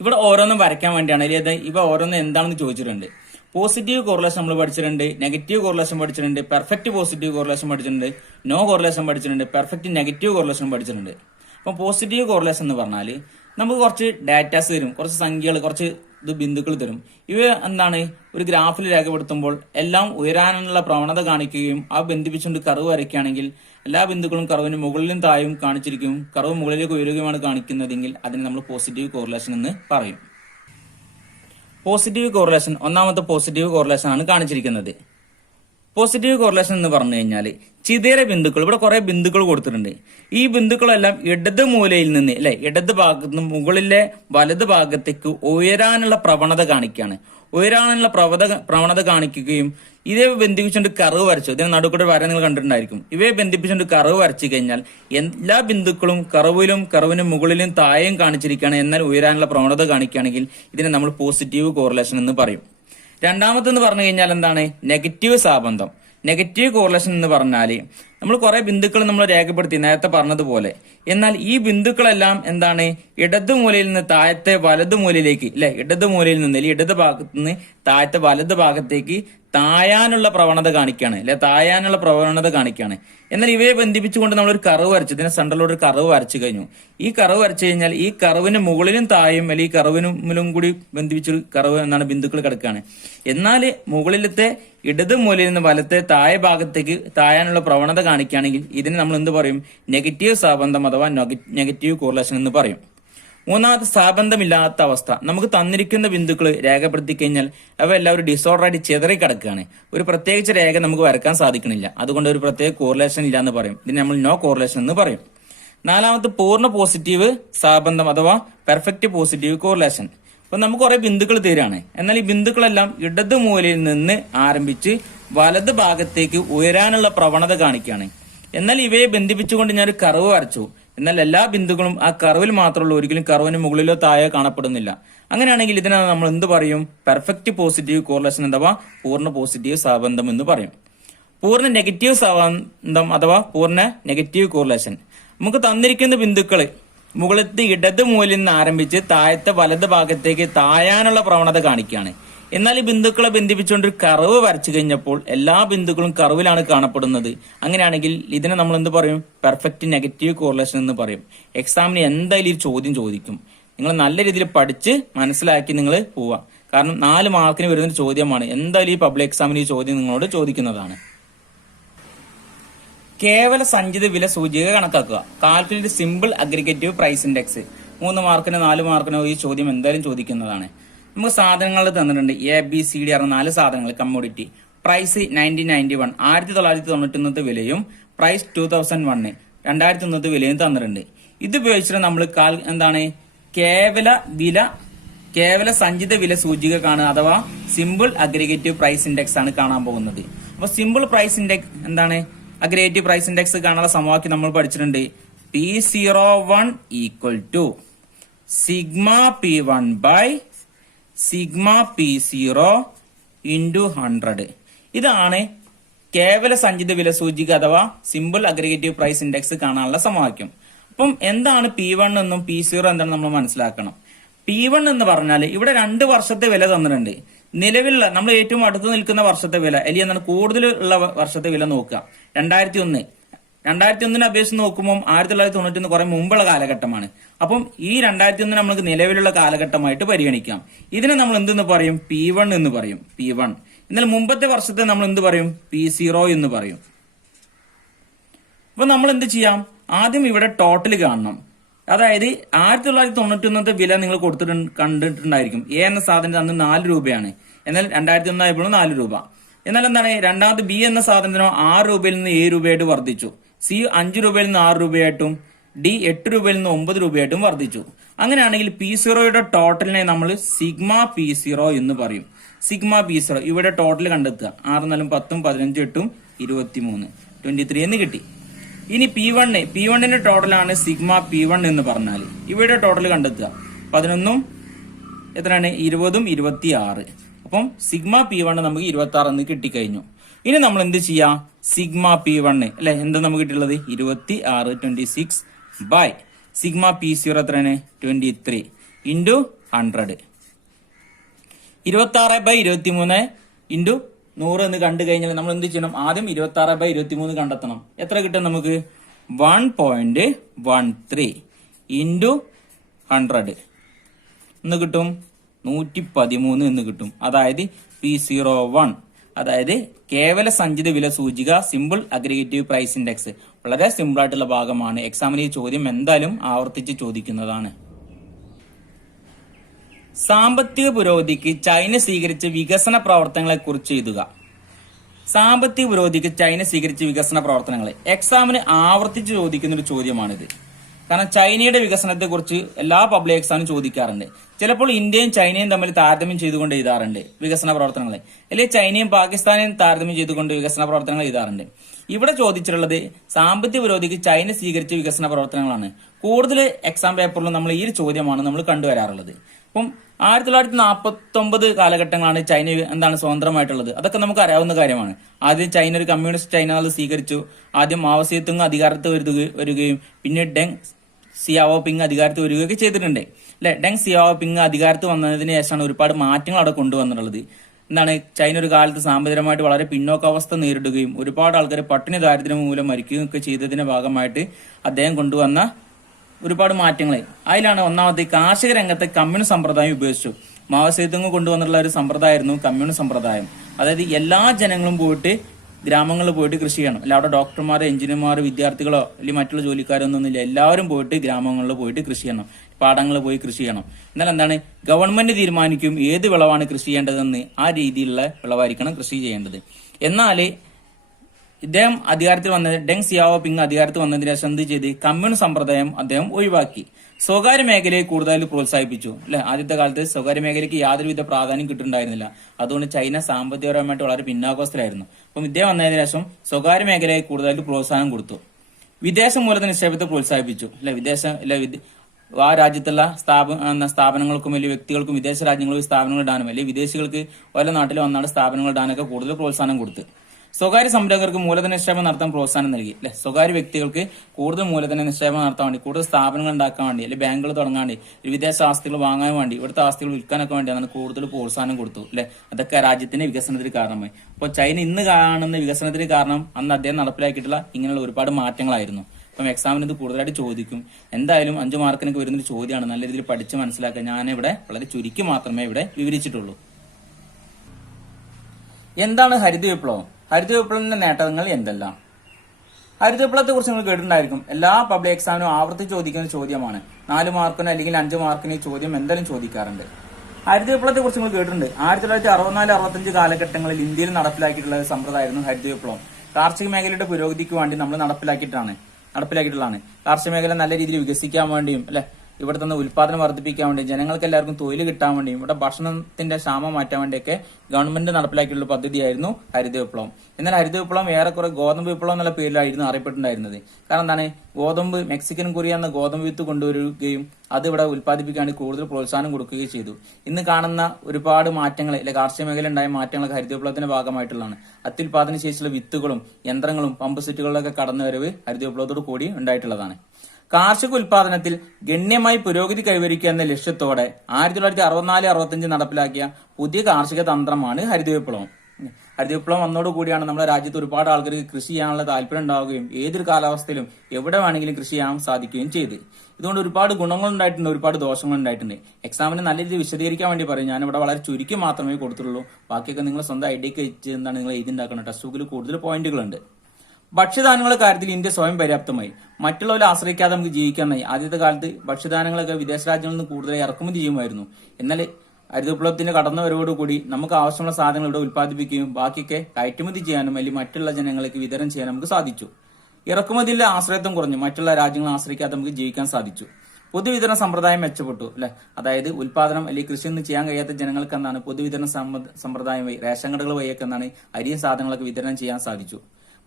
ഇവിടെ ഓരോന്നും വരയ്ക്കാൻ വേണ്ടിയാണ്. അതായത് ഇവ ഓരോന്നും എന്താണെന്ന് ചോദിച്ചിട്ടുണ്ട്. പോസിറ്റീവ് കോറിലേഷൻ നമ്മൾ പഠിച്ചിട്ടുണ്ട്, നെഗറ്റീവ് കോറിലേഷൻ പഠിച്ചിട്ടുണ്ട്, പെർഫെക്റ്റ് പോസിറ്റീവ് കോറിലേഷൻ പഠിച്ചിട്ടുണ്ട്, നോ കോറിലേഷൻ പഠിച്ചിട്ടുണ്ട്, പെർഫെക്റ്റ് നെഗറ്റീവ് കോറിലേഷൻ പഠിച്ചിട്ടുണ്ട്. അപ്പം പോസിറ്റീവ് കോറിലേഷൻ എന്ന് പറഞ്ഞാൽ നമുക്ക് കുറച്ച് ഡാറ്റാസ് തരും, കുറച്ച് സംഖ്യകൾ, കുറച്ച് ബിന്ദുക്കൾ തരും. ഇവ എന്താണ് ഒരു ഗ്രാഫിൽ രേഖപ്പെടുത്തുമ്പോൾ എല്ലാം ഉയരാനുള്ള പ്രവണത കാണിക്കുകയും ആ ബന്ധിപ്പിച്ചുകൊണ്ട് കർവ് വരയ്ക്കുകയാണെങ്കിൽ എല്ലാ ബിന്ദുക്കളും കർവിന് മുകളിലും താഴെയും കാണിച്ചിരിക്കും. കർവ് മുകളിലേക്ക് ഉയരുകയുമാണ് കാണിക്കുന്നതെങ്കിൽ അതിനെ നമ്മൾ പോസിറ്റീവ് കോറിലേഷൻ എന്ന് പറയും. പോസിറ്റീവ് കോറിലേഷൻ, ഒന്നാമത്തെ പോസിറ്റീവ് കോറിലേഷൻ ആണ് കാണിച്ചിരിക്കുന്നത്. പോസിറ്റീവ് കോറിലേഷൻ എന്ന് പറഞ്ഞു കഴിഞ്ഞാൽ ചിതേര ബിന്ദുക്കൾ, ഇവിടെ കുറെ ബിന്ദുക്കൾ കൊടുത്തിട്ടുണ്ട്. ഈ ബിന്ദുക്കളെല്ലാം ഇടത് മൂലയിൽ നിന്ന് അല്ലെ ഇടത് ഭാഗത്ത് നിന്ന് മുകളിലെ വലത് ഭാഗത്തേക്ക് ഉയരാനുള്ള പ്രവണത കാണിക്കുകയാണ്. ഉയരാനുള്ള പ്രവണത കാണിക്കുകയും ഇതേ ബന്ധിപ്പിച്ചുകൊണ്ട് കർവ് വരച്ചു. ഇതിന് നടുക്കൂടെ വര നിങ്ങൾ കണ്ടിട്ടുണ്ടായിരിക്കും. ഇവയെ ബന്ധിപ്പിച്ചുകൊണ്ട് കർവ് വരച്ചു കഴിഞ്ഞാൽ എല്ലാ ബിന്ദുക്കളും കർവിന് മുകളിലും താഴെയും കാണിച്ചിരിക്കുകയാണ്. എന്നാൽ ഉയരാനുള്ള പ്രവണത കാണിക്കുകയാണെങ്കിൽ ഇതിനെ നമ്മൾ പോസിറ്റീവ് കോറിലേഷൻ എന്ന് പറയും. രണ്ടാമത്തെന്ന് പറഞ്ഞു കഴിഞ്ഞാൽ എന്താണ് നെഗറ്റീവ് സാബന്ധം. നെഗറ്റീവ് കോറിലേഷൻ എന്ന് പറഞ്ഞാൽ നമ്മൾ കുറെ ബിന്ദുക്കൾ നമ്മൾ രേഖപ്പെടുത്തി നേരത്തെ പറഞ്ഞതുപോലെ. എന്നാൽ ഈ ബിന്ദുക്കളെല്ലാം എന്താണ് ഇടത് മൂലയിൽ നിന്ന് താഴത്തെ വലത് മൂലയിലേക്ക് ഇടത് മൂലയിൽ നിന്ന് ഇടത് ഭാഗത്ത് നിന്ന് താഴത്തെ വലത് ഭാഗത്തേക്ക് തായാനുള്ള പ്രവണത കാണിക്കുകയാണ്. എന്നാൽ ഇവയെ ബന്ധിപ്പിച്ചുകൊണ്ട് നമ്മൾ ഒരു കർവ് വരച്ചു, ഇതിനെ സെൻട്രലോട് ഒരു കർവ് വരച്ചു കഴിഞ്ഞു. ഈ കർവ് വരച്ചു കഴിഞ്ഞാൽ ഈ കർവിന് മുകളിലും താഴെയും അല്ലെങ്കിൽ ഈ കർവിനും കൂടി ബന്ധിപ്പിച്ചൊരു കർവ് എന്നാണ് ബിന്ദുക്കൾ കിടക്കുകയാണ്. എന്നാൽ മുകളിലത്തെ ഇടത് മൂലയിൽ നിന്ന് വലത്തെ താഴെ ഭാഗത്തേക്ക് തായാനുള്ള പ്രവണത കാണിക്കുകയാണെങ്കിൽ ഇതിനെ നമ്മൾ എന്ത് പറയും? നെഗറ്റീവ് സാബന്ധം അഥവാ നെഗറ്റീവ് കോറിലേഷൻ എന്ന് പറയും. മൂന്നാമത്തെ സാബന്ധമില്ലാത്ത അവസ്ഥ. നമുക്ക് തന്നിരിക്കുന്ന ബിന്ദുക്കൾ രേഖപ്പെടുത്തി കഴിഞ്ഞാൽ അവ എല്ലാവരും ഡിസോർഡർ ആയിട്ട് ചിതറി കിടക്കുകയാണ്. ഒരു പ്രത്യേകിച്ച് രേഖ നമുക്ക് വരക്കാൻ സാധിക്കണില്ല. അതുകൊണ്ട് ഒരു പ്രത്യേക കോറിലേഷൻ ഇല്ല എന്ന് പറയും. ഇതിനെ നമ്മൾ നോ കോറിലേഷൻ എന്ന് പറയും. നാലാമത്തെ പൂർണ്ണ പോസിറ്റീവ് സാബന്ധം അഥവാ പെർഫെക്റ്റ് പോസിറ്റീവ് കോറിലേഷൻ. അപ്പൊ നമുക്ക് കുറെ ബിന്ദുക്കൾ തരാണ്. എന്നാൽ ഈ ബിന്ദുക്കളെല്ലാം ഇടത് മൂലയിൽ നിന്ന് ആരംഭിച്ച് വലത് ഭാഗത്തേക്ക് ഉയരാനുള്ള പ്രവണത കാണിക്കുകയാണ്. എന്നാൽ ഇവയെ ബന്ധിപ്പിച്ചുകൊണ്ട് ഞാൻ ഒരു കർവ് വരച്ചു. എന്നാൽ എല്ലാ ബിന്ദുക്കളും ആ കർവിൽ മാത്രമുള്ളൂ, ഒരിക്കലും കർവിന് മുകളിലോ താഴെയോ കാണപ്പെടുന്നില്ല. അങ്ങനെയാണെങ്കിൽ ഇതിനെ നമ്മൾ എന്ത് പറയും? പെർഫെക്റ്റ് പോസിറ്റീവ് കോറിലേഷൻ അഥവാ പൂർണ്ണ പോസിറ്റീവ് സാബന്ധം എന്ന് പറയും. പൂർണ്ണ നെഗറ്റീവ് സാബന്ധം അഥവാ പൂർണ്ണ നെഗറ്റീവ് കോറിലേഷൻ. നമുക്ക് തന്നിരിക്കുന്ന ബിന്ദുക്കള് മുകളിലത്തെ ഇടത് മൂലയിൽ നിന്ന് ആരംഭിച്ച് താഴത്തെ വലത് ഭാഗത്തേക്ക് തായാനുള്ള പ്രവണത കാണിക്കുകയാണ്. എന്നാൽ ഈ ബിന്ദുക്കളെ ബന്ധിപ്പിച്ചുകൊണ്ട് ഒരു കർവ് വരച്ചു കഴിഞ്ഞപ്പോൾ എല്ലാ ബിന്ദുക്കളും കർവിലാണ് കാണപ്പെടുന്നത്. അങ്ങനെയാണെങ്കിൽ ഇതിനെ നമ്മൾ എന്ത് പറയും? പെർഫെക്റ്റ് നെഗറ്റീവ് കോറിലേഷൻ എന്ന് പറയും. എക്സാമിന് എന്തായാലും ഈ ചോദ്യം ചോദിക്കും. നിങ്ങൾ നല്ല രീതിയിൽ പഠിച്ച് മനസ്സിലാക്കി നിങ്ങൾ പോവുക. കാരണം 4 മാർക്കിന് വരുന്ന ചോദ്യമാണ്. എന്തായാലും ഈ പബ്ലിക് എക്സാമിന് ഈ ചോദ്യം നിങ്ങളോട് ചോദിക്കുന്നതാണ്. കേവല സഞ്ചിത വില സൂചിക കണക്കാക്കുക. Calculate simple aggregative price index. 3 മാർക്കിനോ 4 മാർക്കിനോ ഈ ചോദ്യം എന്തായാലും ചോദിക്കുന്നതാണ്. നമുക്ക് സാധനങ്ങൾ തന്നിട്ടുണ്ട്. ABCD 4 സാധനങ്ങൾ. കമ്മോഡിറ്റി പ്രൈസ് 1991 1991 വിലയും പ്രൈസ് 2001 2001 വിലയും തന്നിട്ടുണ്ട്. ഇത് ഉപയോഗിച്ചിട്ട് നമ്മൾ എന്താണ് കേവല സഞ്ചിത വില സൂചിക കാണുക അഥവാ സിമ്പിൾ അഗ്രിഗേറ്റീവ് പ്രൈസ് ഇൻഡെക്സ് ആണ് കാണാൻ പോകുന്നത്. അപ്പൊ സിമ്പിൾ പ്രൈസ് ഇൻഡെക്സ് എന്താണ്? അഗ്രിഗേറ്റീവ് പ്രൈസ് ഇൻഡെക്സ് കാണാനുള്ള സമവാക്യം നമ്മൾ പഠിച്ചിട്ടുണ്ട്. P01 equal to sigma P1 by sigma P0 into 100. ഇതാണ് കേവല സഞ്ചിത വില സൂചിക അഥവാ സിമ്പിൾ അഗ്രിഗേറ്റീവ് പ്രൈസ് ഇൻഡെക്സ് കാണാനുള്ള സമവാക്യം. അപ്പം എന്താണ് P1 എന്നും P0 എന്താണെന്ന് നമ്മൾ മനസ്സിലാക്കണം. P1 എന്ന് പറഞ്ഞാൽ ഇവിടെ 2 വർഷത്തെ വില തന്നിട്ടുണ്ട്. നിലവിലുള്ള നമ്മൾ ഏറ്റവും അടുത്ത് നിൽക്കുന്ന വർഷത്തെ വില അല്ലെങ്കിൽ എന്താണ് കൂടുതലുള്ള വർഷത്തെ വില നോക്കുക. 2001 അപേക്ഷിച്ച് നോക്കുമ്പോൾ 1991 കുറെ മുമ്പുള്ള കാലഘട്ടമാണ്. അപ്പം ഈ 2001 നമ്മൾക്ക് നിലവിലുള്ള കാലഘട്ടമായിട്ട് പരിഗണിക്കാം. ഇതിനെ നമ്മൾ എന്തെന്ന് പറയും? P1 എന്ന് പറയും. P1. എന്നാൽ മുമ്പത്തെ വർഷത്തെ നമ്മൾ എന്ത് പറയും? P0 എന്ന് പറയും. അപ്പൊ നമ്മൾ എന്ത് ചെയ്യാം? ആദ്യം ഇവിടെ ടോട്ടൽ കാണണം. അതായത് 1991 വില നിങ്ങൾ കണ്ടിട്ടുണ്ടായിരിക്കും. A എന്ന സാധനത്തിന് അന്ന് 4 രൂപയാണ്. എന്നാൽ 2001 ആയപ്പോഴും 4 രൂപ. എന്നാൽ എന്താണ് രണ്ടാമത് B എന്ന സാധനത്തിനോ 6 രൂപയിൽ നിന്ന് 7 രൂപയായിട്ട് വർദ്ധിച്ചു. C 5 രൂപയിൽ നിന്ന് 6 രൂപയായിട്ടും D 8 രൂപയിൽ നിന്ന് 9 രൂപയായിട്ടും വർദ്ധിച്ചു. അങ്ങനെയാണെങ്കിൽ P0യുടെ ടോട്ടലിനെ നമ്മൾ സിഗ്മ P0 എന്ന് പറയും. സിഗ്മ P0 ഇവിടെ ടോട്ടൽ കണ്ടെത്തുക. 6 4 10 15 8 23 23 എന്ന് കിട്ടി. ഇനി P1ന്റെ ടോട്ടലാണ് സിഗ്മ P1 എന്ന് പറഞ്ഞാൽ ഇവിടെ ടോട്ടൽ കണ്ടെത്തുക. 11 എത്രയാണ് 20ഉം 26. അപ്പം സിഗ്മ P1 നമുക്ക് 26 എന്ന് കിട്ടിക്കഴിഞ്ഞു. ഇനി നമ്മൾ എന്ത് ചെയ്യാം? സിഗ്മ P1 അല്ലെ എന്താ നമുക്ക് കിട്ടിയുള്ളത്? 26 26 ബൈ സിഗ്മ P0 എത്രയാണ്? 23 ഇൻറ്റു 100. 26/23 ഇൻറ്റു 100 എന്ന് കണ്ടു കഴിഞ്ഞാൽ നമ്മൾ എന്ത് ചെയ്യണം? ആദ്യം 26/23 കണ്ടെത്തണം. എത്ര കിട്ടും നമുക്ക്? 1.13 ഇൻറ്റു 100 എന്ന് കിട്ടും 113 എന്ന് കിട്ടും. അതായത് P01, അതായത് കേവല സഞ്ചിത വില സൂചിക, സിമ്പിൾ അഗ്രിഗേറ്റീവ് പ്രൈസ് ഇൻഡെക്സ്. വളരെ സിമ്പിൾ ആയിട്ടുള്ള ഭാഗമാണ്. എക്സാമിന് ഈ ചോദ്യം എന്തായാലും ആവർത്തിച്ച് ചോദിക്കുന്നതാണ്. സാമ്പത്തിക പുരോഗതിക്ക് ചൈന സ്വീകരിച്ച വികസന പ്രവർത്തനങ്ങളെ കുറിച്ച് എഴുതുക. സാമ്പത്തിക പുരോഗതിക്ക് ചൈന സ്വീകരിച്ച വികസന പ്രവർത്തനങ്ങൾ എക്സാമിന് ആവർത്തിച്ച് ചോദിക്കുന്ന ഒരു ചോദ്യമാണിത്. കാരണം ചൈനയുടെ വികസനത്തെ കുറിച്ച് എല്ലാ പബ്ലിക് എക്സാമിനും ചോദിക്കാറുണ്ട്. ചിലപ്പോൾ ഇന്ത്യയും ചൈനയും തമ്മിൽ താരതമ്യം ചെയ്തുകൊണ്ട് എഴുതാറുണ്ട് വികസന പ്രവർത്തനങ്ങളെ, അല്ലെങ്കിൽ ചൈനയും പാകിസ്ഥാനെയും താരതമ്യം ചെയ്തുകൊണ്ട് വികസന പ്രവർത്തനങ്ങൾ എഴുതാറുണ്ട്. ഇവിടെ ചോദിച്ചിട്ടുള്ളത് സാമ്പത്തിക പുരോഗതിക്ക് ചൈന സ്വീകരിച്ച വികസന പ്രവർത്തനങ്ങളാണ്. കൂടുതൽ എക്സാം പേപ്പറിലും നമ്മൾ ഈ ഒരു ചോദ്യമാണ് നമ്മൾ കണ്ടുവരാറുള്ളത്. അപ്പം 1949 കാലഘട്ടങ്ങളാണ് ചൈന എന്താണ് സ്വതന്ത്രമായിട്ടുള്ളത്. അതൊക്കെ നമുക്ക് അറിയാവുന്ന കാര്യമാണ്. ആദ്യം ചൈന ഒരു കമ്മ്യൂണിസ്റ്റ് ചൈന അത് സ്വീകരിച്ചു. ആദ്യം മാവോ സേ തുങ് അധികാരത്തിൽ വരികയും പിന്നെ ഡെങ് സിയാവോപിങ് അധികാരത്തിൽ വരികയൊക്കെ ചെയ്തിട്ടുണ്ട് അല്ലെ. ഡെങ് സിയാവോപിങ് അധികാരത്തിൽ വന്നതിന് ശേഷമാണ് ഒരുപാട് മാറ്റങ്ങൾ അവിടെ കൊണ്ടുവന്നിട്ടുള്ളത്. എന്താണ് ചൈന ഒരു കാലത്ത് സാമ്പത്തികമായിട്ട് വളരെ പിന്നോക്കാവസ്ഥ നേരിടുകയും ഒരുപാട് ആൾക്കാർ പട്ടിണി ദാരിദ്ര്യം മൂലം മരിക്കുകയും ഒക്കെ ചെയ്തതിന്റെ ഭാഗമായിട്ട് അദ്ദേഹം കൊണ്ടുവന്ന ഒരുപാട് മാറ്റങ്ങൾ. അതിലാണ് ഒന്നാമത്തെ കാർഷിക രംഗത്തെ കമ്മ്യൂണിസ്റ്റ് സമ്പ്രദായം ഉപയോഗിച്ചു. മാവോ സേ തുങ് കൊണ്ടുവന്നിട്ടുള്ള ഒരു സമ്പ്രദായമായിരുന്നു കമ്മ്യൂണിസ്റ്റ് സമ്പ്രദായം. അതായത് എല്ലാ ജനങ്ങളും പോയിട്ട് ഗ്രാമങ്ങളിൽ പോയിട്ട് കൃഷി ചെയ്യണം. അല്ല അവിടെ ഡോക്ടർമാരോ എഞ്ചിനീയർമാരോ വിദ്യാർത്ഥികളോ അല്ലെങ്കിൽ മറ്റുള്ള ജോലിക്കാരൊന്നുമില്ല. എല്ലാവരും പോയിട്ട് ഗ്രാമങ്ങളിൽ പോയിട്ട് കൃഷി ചെയ്യണം, പാടങ്ങളിൽ പോയി കൃഷി ചെയ്യണം. എന്നാൽ എന്താണ് ഗവൺമെന്റ് തീരുമാനിക്കും ഏത് വിളവാണ് കൃഷി ചെയ്യേണ്ടതെന്ന്. ആ രീതിയിലുള്ള വിളവായിരിക്കണം കൃഷി ചെയ്യേണ്ടത്. എന്നാൽ ഇദ്ദേഹം അധികാരത്തിൽ വന്നത് ഡെങ് സിയാവോപിങ് അധികാരത്തിൽ വന്നതിന് ശേഷം എന്ത് ചെയ്ത് കമ്മ്യൂണിസ്റ്റ് സമ്പ്രദായം അദ്ദേഹം ഒഴിവാക്കി. സ്വകാര്യ മേഖലയെ കൂടുതൽ പ്രോത്സാഹിപ്പിച്ചു അല്ലെ. ആദ്യത്തെ കാലത്ത് സ്വകാര്യ മേഖലയ്ക്ക് യാതൊരുവിധ പ്രാധാന്യം കിട്ടുന്നുണ്ടായിരുന്നില്ല. അതുകൊണ്ട് ചൈന സാമ്പത്തികപരമായിട്ട് വളരെ പിന്നാക്കോസ്ഥരായിരുന്നു. അപ്പം ഇദ്ദേഹം വന്നതിന് ശേഷം സ്വകാര്യ മേഖലയെ കൂടുതൽ പ്രോത്സാഹനം കൊടുത്തു. വിദേശ മൂലധന നിക്ഷേപത്തെ പ്രോത്സാഹിപ്പിച്ചു അല്ലെ. ആ രാജ്യത്തുള്ള സ്ഥാപനങ്ങൾക്കും അല്ലെങ്കിൽ വ്യക്തികൾക്കും വിദേശ രാജ്യങ്ങളിൽ സ്ഥാപനങ്ങൾ ഇടാനും അല്ലെങ്കിൽ വിദേശികൾക്ക് ഓരോ നാട്ടിൽ വന്നാണ് സ്ഥാപനങ്ങൾ ഇടാനൊക്കെ കൂടുതൽ പ്രോത്സാഹനം കൊടുത്തു. സ്വകാര്യ സംരംഭകർക്ക് മൂലധന നിക്ഷേപം നടത്താൻ പ്രോത്സാഹനം നൽകി അല്ലെ. സ്വകാര്യ വ്യക്തികൾക്ക് കൂടുതൽ മൂലധന നിക്ഷേപം നടത്താൻ വേണ്ടി, കൂടുതൽ സ്ഥാപനങ്ങൾ ഉണ്ടാക്കാൻ വേണ്ടി, അല്ലെങ്കിൽ ബാങ്കുകൾ തുടങ്ങാൻ വേണ്ടി, വിദേശ ആസ്തികൾ വാങ്ങാൻ വേണ്ടി, ഇവിടുത്തെ ആസ്തികൾ വിൽക്കാനൊക്കെ വേണ്ടി അങ്ങനെ കൂടുതൽ പ്രോത്സാഹനം കൊടുത്തു അല്ലെ. അതൊക്കെ രാജ്യത്തിന്റെ വികസനത്തിന് കാരണമായി. അപ്പോൾ ചൈന ഇന്ന് കാണുന്ന വികസനത്തിന് കാരണം അന്ന് അദ്ദേഹം നടപ്പിലാക്കിയിട്ടുള്ള ഇങ്ങനെയുള്ള ഒരുപാട് മാറ്റങ്ങളായിരുന്നു. അപ്പം എക്സാമിന് ഇത് കൂടുതലായിട്ട് ചോദിക്കും. എന്തായാലും 5 മാർക്കിനൊക്കെ വരുന്നൊരു ചോദ്യമാണ്. നല്ല രീതിയിൽ പഠിച്ച് മനസ്സിലാക്കാൻ ഞാനിവിടെ വളരെ ചുരുക്കി മാത്രമേ ഇവിടെ വിവരിച്ചിട്ടുള്ളൂ. എന്താണ് ഹരിത വിപ്ലവം? ഹരിത വിപ്ലവത്തിന്റെ നേട്ടങ്ങൾ എന്തെല്ലാം? ഹരിത വിപ്ലവത്തെ കുറിച്ച് നിങ്ങൾ കേട്ടിട്ടുണ്ടായിരിക്കും. എല്ലാ പബ്ലിക് എക്സാമിനും ആവർത്തിച്ച് ചോദിക്കുന്ന ചോദ്യമാണ്. 4 മാർക്കിന് അല്ലെങ്കിൽ 5 മാർക്കിന് ഈ ചോദ്യം എന്തായാലും ചോദിക്കാറുണ്ട്. ഹരിത വിപ്ലവത്തെ കുറിച്ച് നിങ്ങൾ കേട്ടിട്ടുണ്ട്. 1964-65 കാലഘട്ടങ്ങളിൽ ഇന്ത്യയിൽ നടപ്പിലാക്കിയിട്ടുള്ള ഒരു സമ്പ്രദായമായിരുന്നു ഹരിത വിപ്ലവം. കാർഷിക മേഖലയുടെ പുരോഗതിക്ക് വേണ്ടി നമ്മൾ നടപ്പിലാക്കിയിട്ടുള്ളതാണ്. കാർഷിക മേഖല നല്ല രീതിയിൽ വികസിക്കാൻ വേണ്ടിയും അല്ലെ, ഇവിടെ നിന്ന് ഉൽപാദനം വർദ്ധിപ്പിക്കാൻ വേണ്ടി, ജനങ്ങൾക്ക് എല്ലാവർക്കും തൊഴിൽ കിട്ടാൻ വേണ്ടിയും, ഇവിടെ ഭക്ഷണത്തിന്റെ ക്ഷാമം മാറ്റാൻ വേണ്ടിയൊക്കെ ഗവൺമെന്റ് നടപ്പിലാക്കിയുള്ള പദ്ധതിയായിരുന്നു ഹരിത വിപ്ലവം. എന്നാൽ ഹരിത വിപ്ലവം ഏറെക്കുറെ ഗോതമ്പ് വിപ്ലവം എന്നുള്ള പേരിലായിരുന്നു അറിയപ്പെട്ടിട്ടുണ്ടായിരുന്നത്. കാരണം എന്താണ്, ഗോതമ്പ് മെക്സിക്കൻ കൊറിയ എന്ന ഗോതമ്പ് വിത്ത് കൊണ്ടുവരികയും അത് ഇവിടെ ഉൽപ്പാദിപ്പിക്കാൻ കൂടുതൽ പ്രോത്സാഹനം കൊടുക്കുകയും ചെയ്തു. ഇന്ന് കാണുന്ന ഒരുപാട് മാറ്റങ്ങൾ അല്ലെ, കാർഷിക മേഖല ഉണ്ടായ മാറ്റങ്ങളൊക്കെ ഹരിത വിപ്ലവത്തിന്റെ ഭാഗമായിട്ടുള്ളതാണ്. അത്യുൽപാദന ശേഷിയുള്ള വിത്തുകളും യന്ത്രങ്ങളും പമ്പ് സെറ്റുകളിലൊക്കെ കടന്നുവരവ് ഹരിത വിപ്ലവത്തോട് കൂടി ഉണ്ടായിട്ടുള്ളതാണ്. കാർഷിക ഉൽപാദനത്തിൽ ഗണ്യമായി പുരോഗതി കൈവരിക്കുക എന്ന ലക്ഷ്യത്തോടെ 1964-65 നടപ്പിലാക്കിയ പുതിയ കാർഷിക തന്ത്രമാണ് ഹരിത വിപ്ലവം. ഹരിത വിപ്ലവം വന്നതോടുകൂടിയാണ് നമ്മുടെ രാജ്യത്ത് ഒരുപാട് ആൾക്കാർക്ക് കൃഷി ചെയ്യാനുള്ള താല്പര്യം ഉണ്ടാവുകയും ഏതൊരു കാലാവസ്ഥയിലും എവിടെ വേണമെങ്കിലും കൃഷി ചെയ്യാൻ സാധിക്കുകയും ചെയ്ത്. ഇതുകൊണ്ട് ഒരുപാട് ഗുണങ്ങൾ ഉണ്ടായിട്ടുണ്ട്, ഒരുപാട് ദോഷങ്ങൾ ഉണ്ടായിട്ടുണ്ട്. എക്സാമിന് നല്ല രീതിയിൽ വിശദീകരിക്കാൻ വേണ്ടി പറയും. ഞാനിവിടെ വളരെ ചുരുക്കി മാത്രമേ കൊടുത്തിട്ടുള്ളൂ. ബാക്കിയൊക്കെ നിങ്ങൾ സ്വന്തം ഐഡിയക്ക് വെച്ച് എന്താണ് നിങ്ങൾ എഴുതിണ്ടാക്കുന്നത്. ടെക്സ്റ്റ് ബുക്കിൽ കൂടുതൽ പോയിന്റുകളുണ്ട്. ഭക്ഷ്യധാന്യങ്ങളുടെ കാര്യത്തിൽ ഇന്ത്യ സ്വയം പര്യാപ്തമായി. മറ്റുള്ളവരെ ആശ്രയിക്കാതെ നമുക്ക് ജീവിക്കാനായി. ആദ്യത്തെ കാലത്ത് ഭക്ഷ്യധാന്യങ്ങളൊക്കെ വിദേശ രാജ്യങ്ങളിൽ നിന്ന് കൂടുതൽ ഇറക്കുമതി ചെയ്യുമായിരുന്നു. എന്നാൽ ഹരിത വിപ്ലവത്തിന്റെ കടന്നുവരവോടുകൂടി നമുക്ക് ആവശ്യമുള്ള സാധനങ്ങൾ ഇവിടെ ഉൽപ്പാദിപ്പിക്കുകയും ബാക്കിയൊക്കെ കയറ്റുമതി ചെയ്യാനും അല്ലെങ്കിൽ മറ്റുള്ള ജനങ്ങൾക്ക് വിതരണം ചെയ്യാൻ നമുക്ക് സാധിച്ചു. ഇറക്കുമതിയിലെ ആശ്രയത്വം കുറഞ്ഞു. മറ്റുള്ള രാജ്യങ്ങളെ ആശ്രയിക്കാതെ നമുക്ക് ജീവിക്കാൻ സാധിച്ചു. പൊതുവിതരണ സമ്പ്രദായം മെച്ചപ്പെട്ടു അല്ലെ. അതായത് ഉൽപാദനം അല്ലെങ്കിൽ കൃഷിയൊന്നും ചെയ്യാൻ കഴിയാത്ത ജനങ്ങൾക്ക് എന്താണ് പൊതുവിതരണ സമ്പ്രദായം വഴി, റേഷൻ കടകൾ വഴിയൊക്കെ എന്താണ് അരിയും സാധനങ്ങളൊക്കെ വിതരണം ചെയ്യാൻ സാധിച്ചു.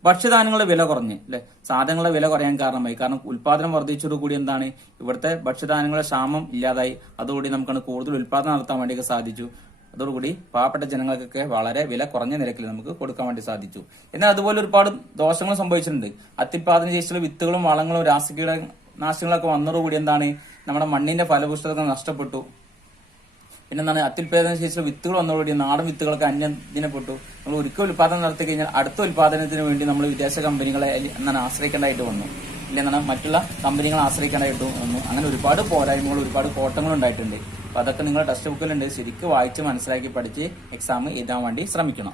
ഭക്ഷ്യധാന്യങ്ങളുടെ വില കുറഞ്ഞ് അല്ലെ, സാധനങ്ങളുടെ വില കുറയാൻ കാരണമായി. കാരണം ഉൽപാദനം വർദ്ധിച്ചതോടുകൂടി എന്താണ്, ഇവിടുത്തെ ഭക്ഷ്യധാന്യങ്ങളുടെ ക്ഷാമം ഇല്ലാതായി. അതോടുകൂടി നമുക്കാണ് കൂടുതൽ ഉൽപാദനം നടത്താൻ വേണ്ടിയൊക്കെ സാധിച്ചു. അതോടുകൂടി പാവപ്പെട്ട ജനങ്ങൾക്കൊക്കെ വളരെ വില കുറഞ്ഞ നിരക്കിൽ നമുക്ക് കൊടുക്കാൻ വേണ്ടി സാധിച്ചു. എന്നാൽ അതുപോലെ ഒരുപാട് ദോഷങ്ങൾ സംഭവിച്ചിട്ടുണ്ട്. അത്യുൽപാദന ശേഷിയുള്ള വിത്തുകളും വളങ്ങളും രാസകീടനാശിനികളൊക്കെ വന്നതോടുകൂടി എന്താണ്, നമ്മുടെ മണ്ണിന്റെ ഫലപുഷ്ടത നഷ്ടപ്പെട്ടു. പിന്നെന്താണ്, അത്യുൽപാദന ശേഷിയുള്ള വിത്തുകൾ വന്നതോടുകൂടി നാടൻ വിത്തുകളൊക്കെ അന്യദിനപ്പെട്ടു. നമ്മൾ ഒരിക്കൽ ഉൽപാദനം നടത്തി കഴിഞ്ഞാൽ അടുത്ത ഉൽപാദനത്തിന് വേണ്ടി നമ്മൾ വിദേശ കമ്പനികളെ ആശ്രയിക്കേണ്ടതായിട്ട് വന്നു. ഇല്ലെന്നാണ് മറ്റുള്ള കമ്പനികളെ ആശ്രയിക്കേണ്ടതായിട്ട് വന്നു. അങ്ങനെ ഒരുപാട് പോരായ്മകൾ, ഒരുപാട് കോട്ടങ്ങൾ ഉണ്ടായിട്ടുണ്ട്. അപ്പൊ അതൊക്കെ നിങ്ങൾ ടെക്സ്റ്റ് ബുക്കിലുണ്ട്. ശരിക്കും വായിച്ച് മനസ്സിലാക്കി പഠിച്ച് എക്സാം എഴുതാൻ വേണ്ടി ശ്രമിക്കണം.